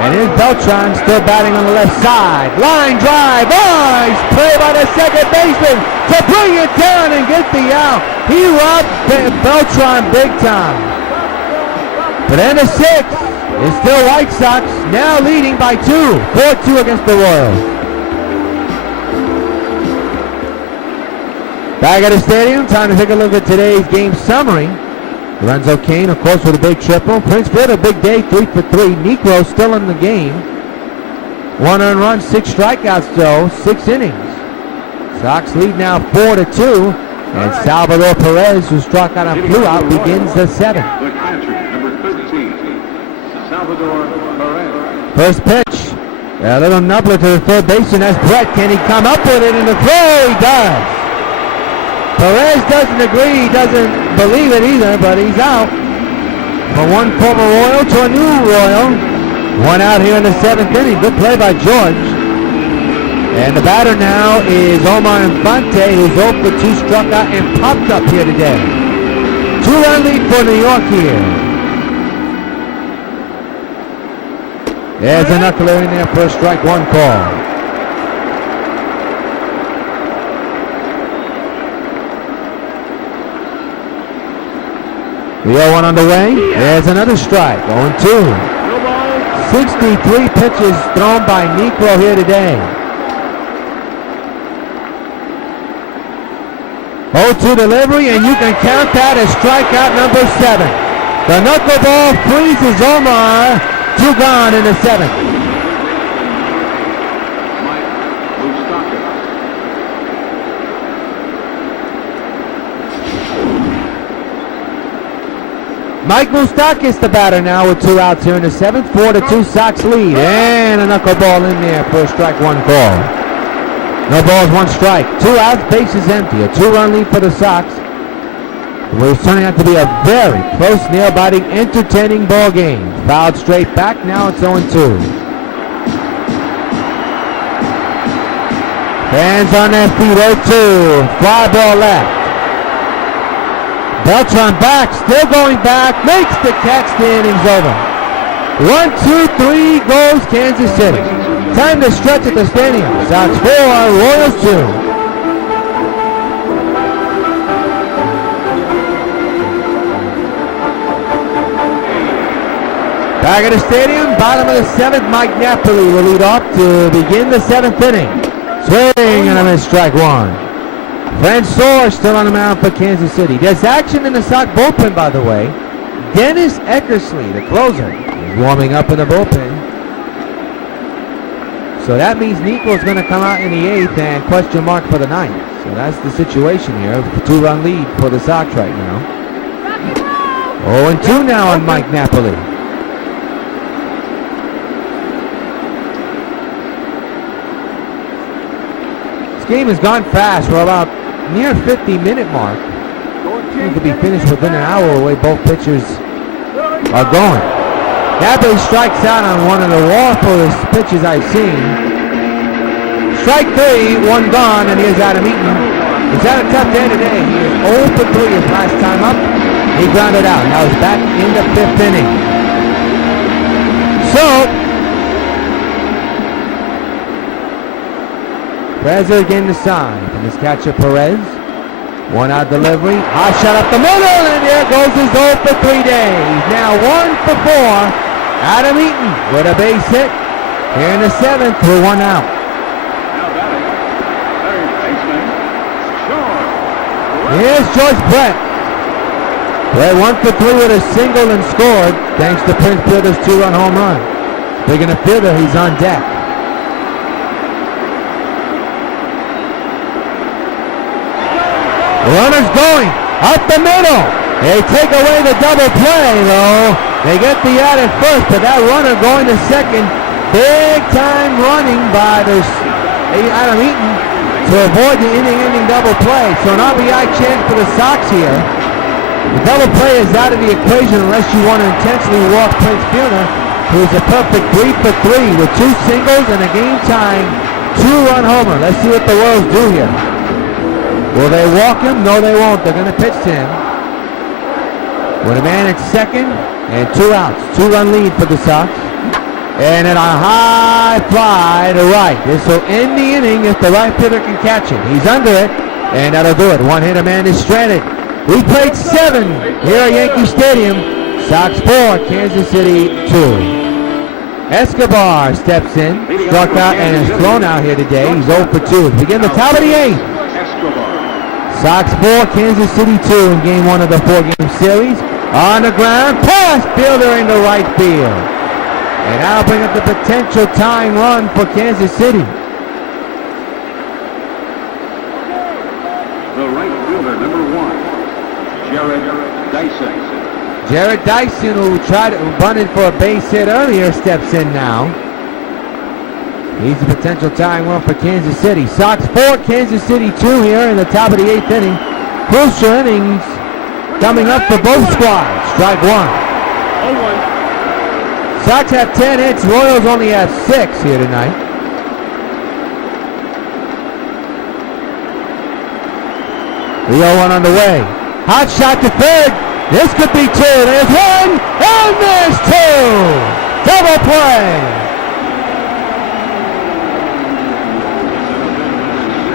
And here's Beltran still batting on the left side. Line drive, nice play by the second baseman to bring it down and get the out. He robbed Beltran big time. But then the 6th is still White Sox, now leading by 2, 4-2 against the Royals. Back at the stadium, time to take a look at today's game summary. Lorenzo Cain, of course, with a big triple. Prince Fielder, a big day, 3 for 3. Negro still in the game. 1 earned run, 6 strikeouts though, 6 innings. Sox lead now 4-2. And Salvador Perez, who struck out and flew out, begins the 7th. The catcher, number 13, Salvador Perez. First pitch. A little nubbler to the third baseman. That's Brett. Can he come up with it in the throw? He does. Perez doesn't agree. He doesn't believe it either, but he's out. From one former Royal to a new Royal. 1 out here in the 7th inning. Good play by George. And the batter now is Omar Infante, who's 0 for 2, struck out and popped up here today. 2-run lead for New York here. There's a knuckler in there for a strike 1 call. The 0-1 on the way. There's another strike. 0-2. 63 pitches thrown by Negro here today. 0-2 delivery, and you can count that as strikeout number 7. The knuckleball freezes Omar. 2 gone in the 7th. Mike Moustakas the batter now with 2 outs here in the 7th. 4-2 Sox lead. And a knuckleball in there for a strike 1 call. No balls, 1 strike. 2 outs, bases empty. A 2-run lead for the Sox. It's turning out to be a very close, nail-biting, entertaining ball game. Fouled straight back. Now it's 0-2. Fans on their feet. 0-2. Fly ball left. Beltran back, still going back, makes the catch, the inning's over. 1, 2, 3 goes Kansas City. Time to stretch at the stadium. Sox 4, Royals 2. Back at the stadium, bottom of the 7th, Mike Napoli will lead off to begin the 7th inning. Swing and a miss, strike 1. Francois still on the mound for Kansas City. There's action in the Sox bullpen, by the way. Dennis Eckersley, the closer, is warming up in the bullpen. So that means Nico's going to come out in the 8th and question mark for the 9th. So that's the situation here. 2-run lead for the Sox right now. 0-2 now on Mike Napoli. This game has gone fast. We're about near 50-minute mark. It could be finished within an hour the way both pitchers are going. Napoli strikes out on one of the awfulest pitches I've seen. Strike 3, 1 gone, and here's Adam Eaton. He's had a tough day today. He is 0 for 3 his last time up. He grounded out. Now he's back in the 5th inning. So, Perez getting the sign from his catcher Perez. 1 out delivery. Hot shot up the middle, and there goes his 0 for 3 day. He's now 1 for 4. Adam Eaton with a base hit here in the 7th with 1 out. Now batting, third baseman, George. Here's George Brett. Brett 1 for 3 with a single and scored thanks to Prince Fielder's 2-run home run. Big in the fielder, he's on deck. Runners going up the middle. They take away the double play, though. They get the out at first, but that runner going to second. Big time running by Adam Eaton to avoid the inning-ending double play. So an RBI chance for the Sox here. The double play is out of the equation unless you want to intentionally walk Prince Fielder, who's a perfect 3 for 3 with 2 singles and a game-time 2-run homer. Let's see what the Royals do here. Will they walk him? No, they won't. They're going to pitch to him. With a man at second and 2 outs. 2-run lead for the Sox. And at a high fly to right. This will end the inning if the right fielder can catch it. He's under it, and that'll do it. 1-hitter man is stranded. We played 7 here at Yankee Stadium. Sox 4, Kansas City 2. Escobar steps in, struck out and is thrown out here today. He's 0 for 2. Begin the top of the 8th. Sox 4, Kansas City 2 in game 1 of the 4-game series. On the ground, pass, fielder into right field. And that'll bring up the potential tying run for Kansas City. The right fielder, number 1, Jared Dyson. Jared Dyson, who bunted for a base hit earlier, steps in now. He's a potential tying run for Kansas City. Sox 4, Kansas City 2 here in the top of the 8th inning. Crucial innings coming up for both squads. Strike 1. 0-1. Sox have 10 hits. Royals only have 6 here tonight. The 0-1 on the way. Hot shot to third. This could be 2. There's 1, and there's 2. Double play.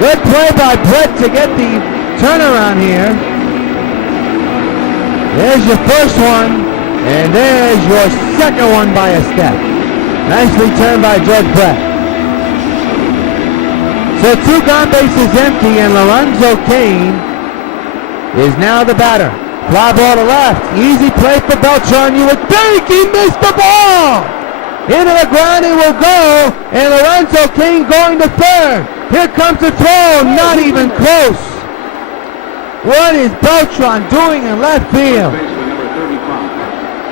Good play by Brett to get the turnaround here. There's your first one, and there's your second one by a step. Nicely turned by Judge Brett. So 2 gone bases empty, and Lorenzo Cain is now the batter. Fly ball to left. Easy play for Beltran. You would think he missed the ball. Into the ground it will go, and Lorenzo Cain going to third. Here comes the throw, not even close. What is Beltran doing in left field?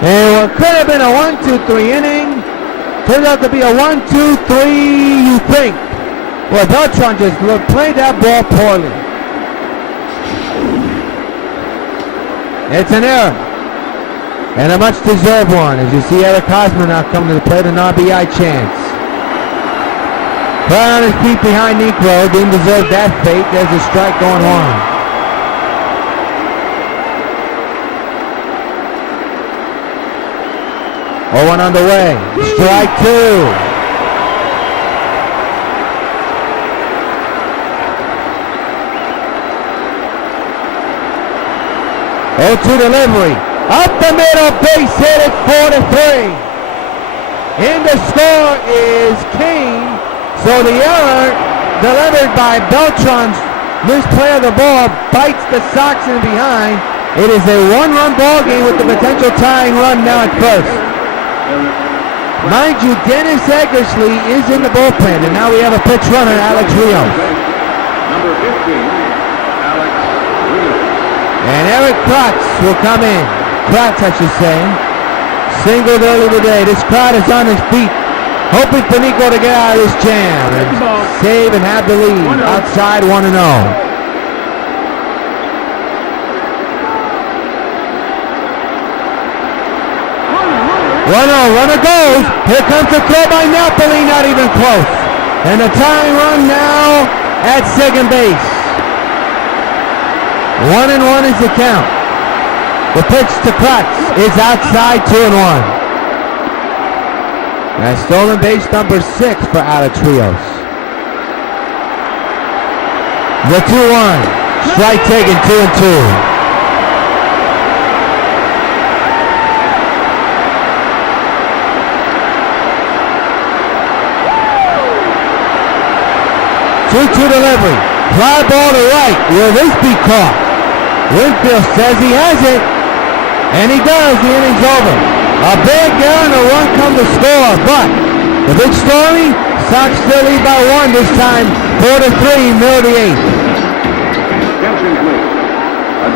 And what could have been a 1-2-3 inning turns out to be a 1-2-3, you think. Well, Beltran just played that ball poorly. It's an error. And a much-deserved one, as you see Eric Hosmer now come to the plate, an RBI chance. Right on his feet behind Negro, didn't deserve that fate. There's a strike going on. Oh, 1 on the way. Strike 2. 0-2 delivery. Up the middle, base hit at 4-3. And the score is Cain. So the error delivered by Beltran's misplay of the ball bites the Sox in behind. It is a 1-run ball game with the potential tying run now at first. Mind you, Dennis Eckersley is in the bullpen, and now we have a pitch runner, Alex Rios. Number 15, Alex Rios. And Eric Kratz will come in. Kratz, I should say. Singled early today. This crowd is on his feet, hoping for Nico to get out of this jam and save and have the lead. Outside 1-0. 1-0, runner goes. Here comes the throw by Napoli, not even close. And the tying run now at second base. 1-1 is the count. The pitch to Kratz is outside, 2-1. That's stolen base number 6 for Alex Rios. The 2-1. Strike taken, 2-2. Two-two delivery. Fly ball to right. Will this be caught? Winfield says he has it. And he does. The inning's over. A big error and a run come to score. But the big story, Sox still lead by 1 this time. 4-3, middle of the 8th.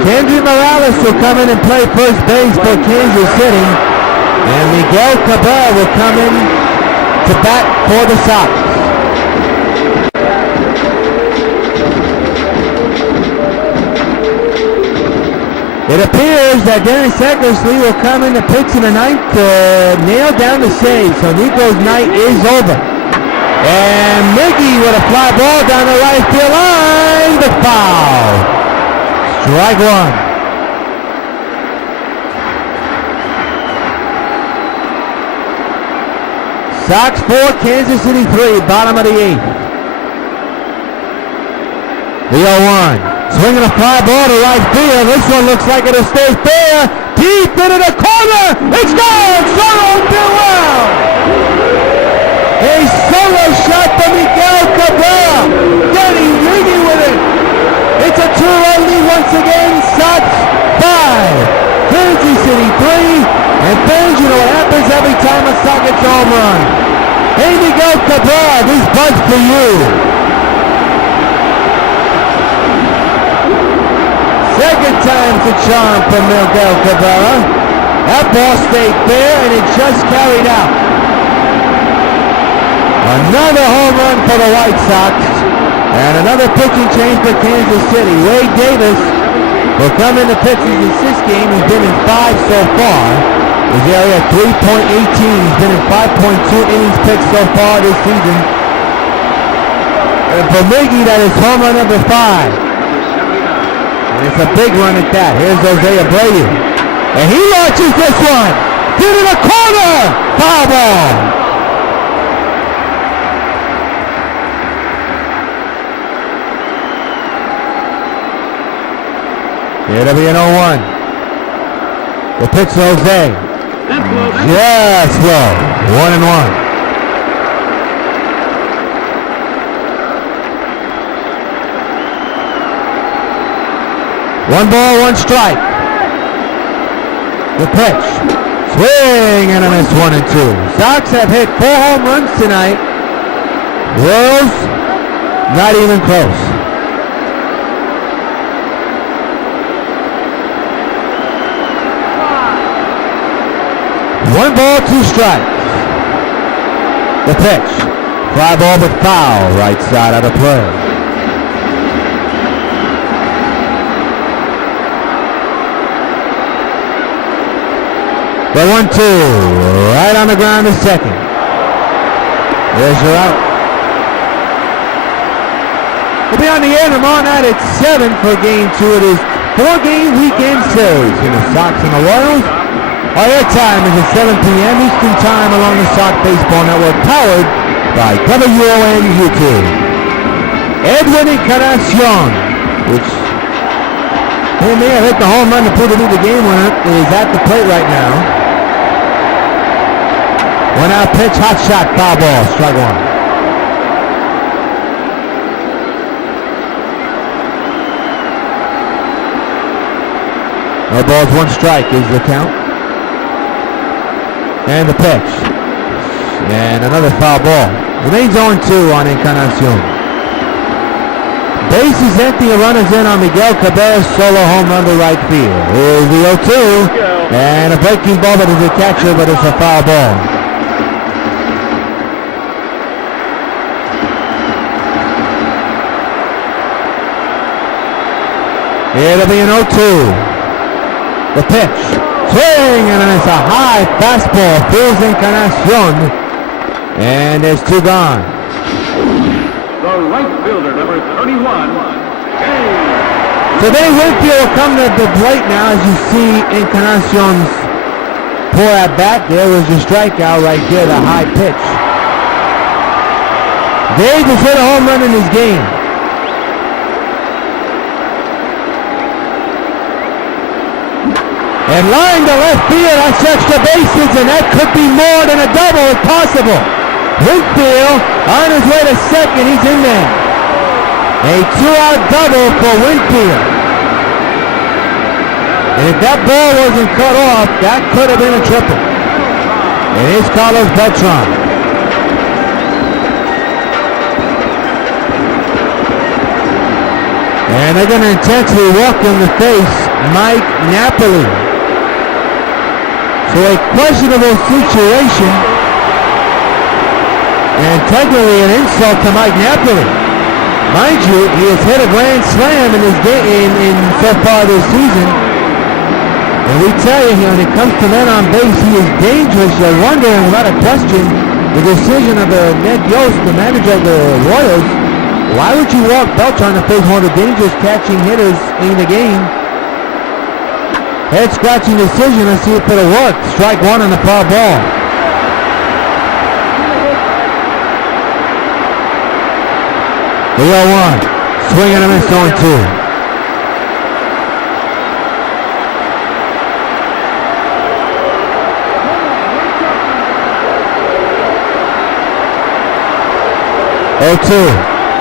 Kendry Morales will come in and play first base for Kansas City. And Miguel Cabrera will come in to bat for the Sox. It appears that Dennis Eckersley will come in to pitch in the 9th to nail down the save. So Nico's night is over. And Miggy with a fly ball down the right field line. The foul. Strike 1. Sox 4, Kansas City 3, bottom of the 8th. The 0-1. Swinging a fly ball to right field. This one looks like it'll stay fair. deep into the corner. It's gone. Solo farewell. A solo shot from Miguel Cabrera. Getting greedy with it. It's a 2-run lead once again. Sox 5, Kansas City 3. And fans, you know what happens every time a Sox gets a home run. Hey, Miguel Cabrera, this bud's for you. Second time's the charm for Miguel Cabrera. That ball stayed fair and it just carried out. Another home run for the White Sox. And another pitching change for Kansas City. Wade Davis will come into pitching in his 6th game. He's been in 5 so far. His area 3.18. He's been in 5.2 innings pitched so far this season. And for Miggy, that is home run number 5. And it's a big run at that. Here's Jose Abreu. And he launches this one. Into the corner. Foul ball. It'll be an 0-1. The pitch to Jose. Just low. 1-1. One ball, one strike. The pitch. Swing and a miss. 1-2. Sox have hit 4 home runs tonight. Royals, not even close. One ball, 2 strikes. The pitch. Fly ball but foul. Right side out of play. The 1-2. Right on the ground to second. There's your out. We'll be on the air tomorrow night at 7 for Game 2 of this 4-game weekend series in the Sox and the Royals. Our airtime is at 7 p.m. Eastern Time along the Sox Baseball Network, powered by W.O.N. YouTube. Edwin Encarnacion, which he may have hit the home run to put it in the game winner, is at the plate right now. 1-out pitch, hot shot, foul ball, strike 1. No balls, 1 strike is the count. And the pitch. And another foul ball. Remains 0-2 on Encarnacion. Base is empty, runners in on Miguel Cabrera's solo home run to right field. Here's the 0-2. And a breaking ball that is a catcher, but it's a foul ball. It'll be an 0-2. The pitch. Swing, and it's a high fastball. Fools Encarnacion. And there's 2 gone. The right fielder, number 31. Today, Winfield will come to the plate now as you see Encarnacion's poor at bat. There was your strikeout right there, the high pitch. Dave has hit a home run in his game. And line to left field, that's extra bases, and that could be more than a double if possible. Winfield on his way to second, he's in there. A 2-out double for Winfield. And if that ball wasn't cut off, that could have been a triple. It is Carlos Beltran. And they're going to intensely walk him to face Mike Napoli. So a questionable situation, and technically an insult to Mike Napoli. Mind you, he has hit a grand slam in his in so far this season. And we tell you, when it comes to men on base, he is dangerous. You're wondering, without a question, the decision of Ned Yost, the manager of the Royals. Why would you walk Beltran to face one of the dangerous catching hitters in the game? Head scratching decision. Let's see if it'll work. Strike 1 on the foul ball. The 0-1. Swing and a miss, 0-2. 0-2.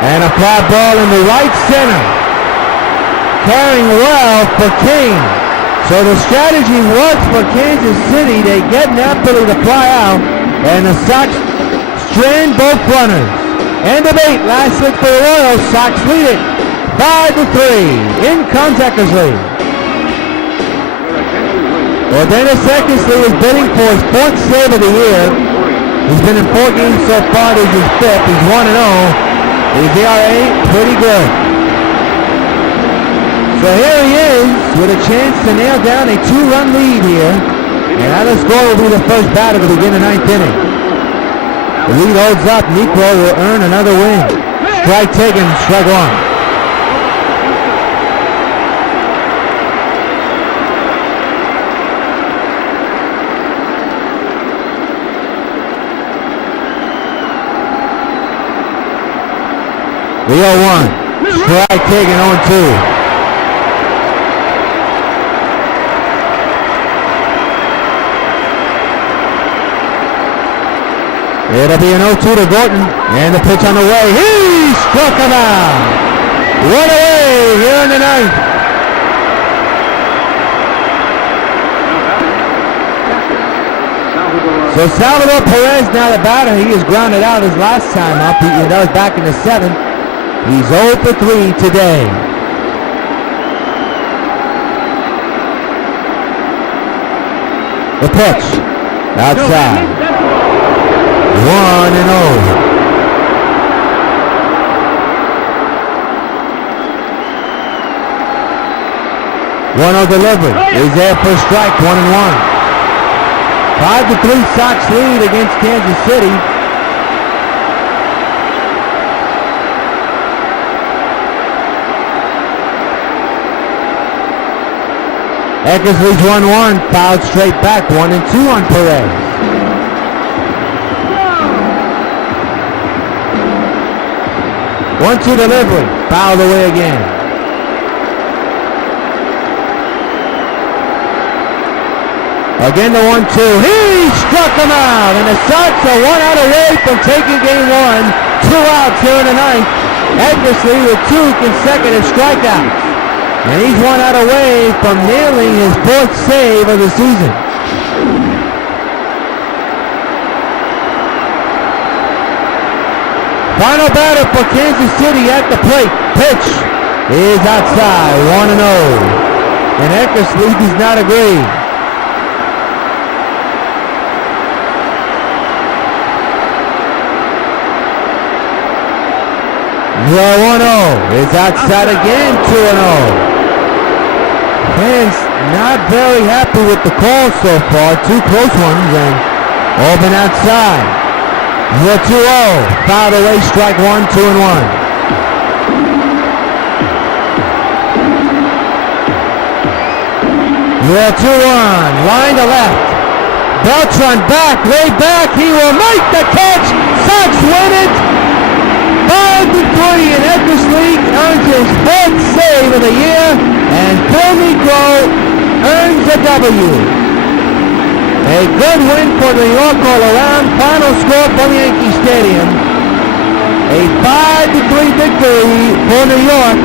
And a fly ball in the right center. Carrying well for King. So the strategy works for Kansas City. They get Napoli to fly out, and the Sox strand both runners. End of 8. Last hit for the Royals. Sox lead it 5-3. In comes Eckersley. Well, Dennis Eckersley is bidding for his 4th save of the year. He's been in 4 games so far. This is his 5th. He's 1-0. His ERA pretty good. So here he is with a chance to nail down a 2-run lead here. And either score will be the first batter to begin the 9th inning. The lead holds up. Nico will earn another win. Strike taken, strike one. The 0-1. Strike taken, 0-2. It'll be an 0-2 to Gordon. And the pitch on the way. He struck him out. One away here in the 9th. So Salvador Perez now the batter. He is grounded out his last time up. That was back in the 7th. He's 0 for 3 today. The pitch. Outside. 1-0. 1-0 delivery. Is there for strike. 1-1. 5-3 Sox lead against Kansas City. Eckersley's 1-1, fouled straight back, 1-2 on Perez. One-two delivery, fouled away again. Again the 1-2, he struck him out, and the Sox are 1 out away from taking game 1. 2 outs here in the 9th. Eckersley with 2 consecutive strikeouts. And he's 1 out away from nailing his 4th save of the season. Final batter for Kansas City at the plate. Pitch is outside, 1-0. And Eckersley does not agree. The 1-0 is outside again, 2-0. Fans not very happy with the call so far. 2 close ones and all been outside. The 2-0, fouled away, strike 1, 2-1. The 2-1, line to left. Beltran back, way back, he will make the catch. Sox win it. 5-3, and Eckersley earns his 4th save of the year, and Phil Niekro earns a W. A good win for New York all around. Final score from Yankee Stadium. A 5-3 victory for New York.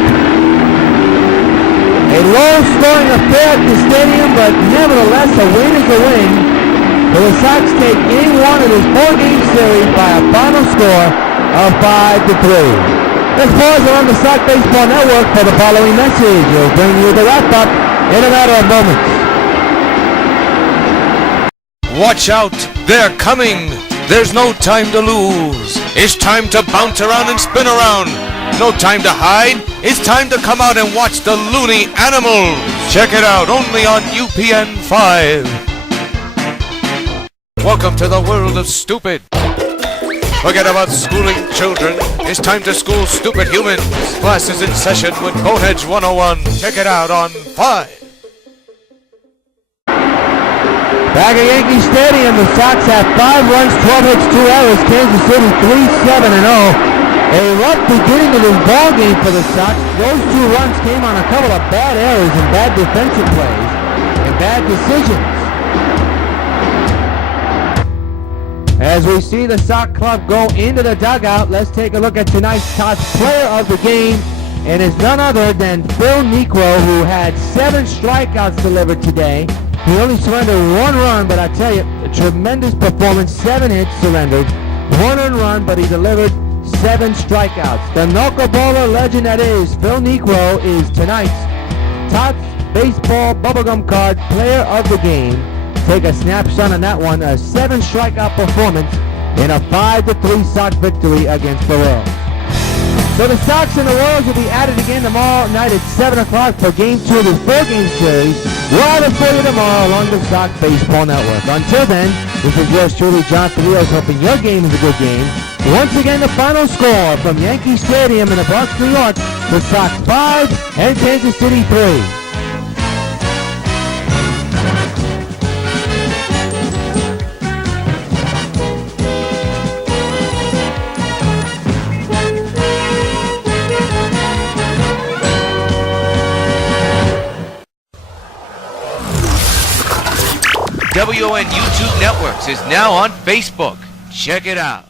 A low-scoring affair at the stadium, but nevertheless a win is a win. So the Sox take game 1 of this 4-game series by a final score of 5-3. Let's pause on the Sox Baseball Network for the following message. We'll bring you the wrap-up in a matter of moments. Watch out, they're coming. There's no time to lose. It's time to bounce around and spin around. No time to hide. It's time to come out and watch the loony animals. Check it out only on UPN 5. Welcome to the world of stupid. Forget about schooling children. It's time to school stupid humans. Class is in session with Boneheads 101. Check it out on 5. Back at Yankee Stadium, the Sox have 5 runs, 12 hits, 2 errors. Kansas City 3-7-0. A rough beginning of this ball game for the Sox. Those 2 runs came on a couple of bad errors and bad defensive plays and bad decisions. As As we see the Sox club go into the dugout, let's take a look at tonight's top player of the game, and it's none other than Phil Niekro, who had 7 strikeouts delivered today. He only surrendered 1 run, but I tell you, a tremendous performance. 7 hits surrendered, 1 earned run, but he delivered 7 strikeouts. The knuckleballer legend that is Phil Niekro is tonight's top baseball bubblegum card player of the game. Take a snapshot on that one. A 7 strikeout performance in a 5-3 Sox victory against the Royals. So the Sox and the Royals will be at it again tomorrow night at 7 o'clock for Game 2 of this 4-game series. We'll have it for you tomorrow along the Sox Baseball Network. Until then, this is yours truly, John Rios, hoping your game is a good game. Once again, the final score from Yankee Stadium in the Bronx, New York, the Sox 5 and Kansas City 3. WON YouTube Networks is now on Facebook. Check it out.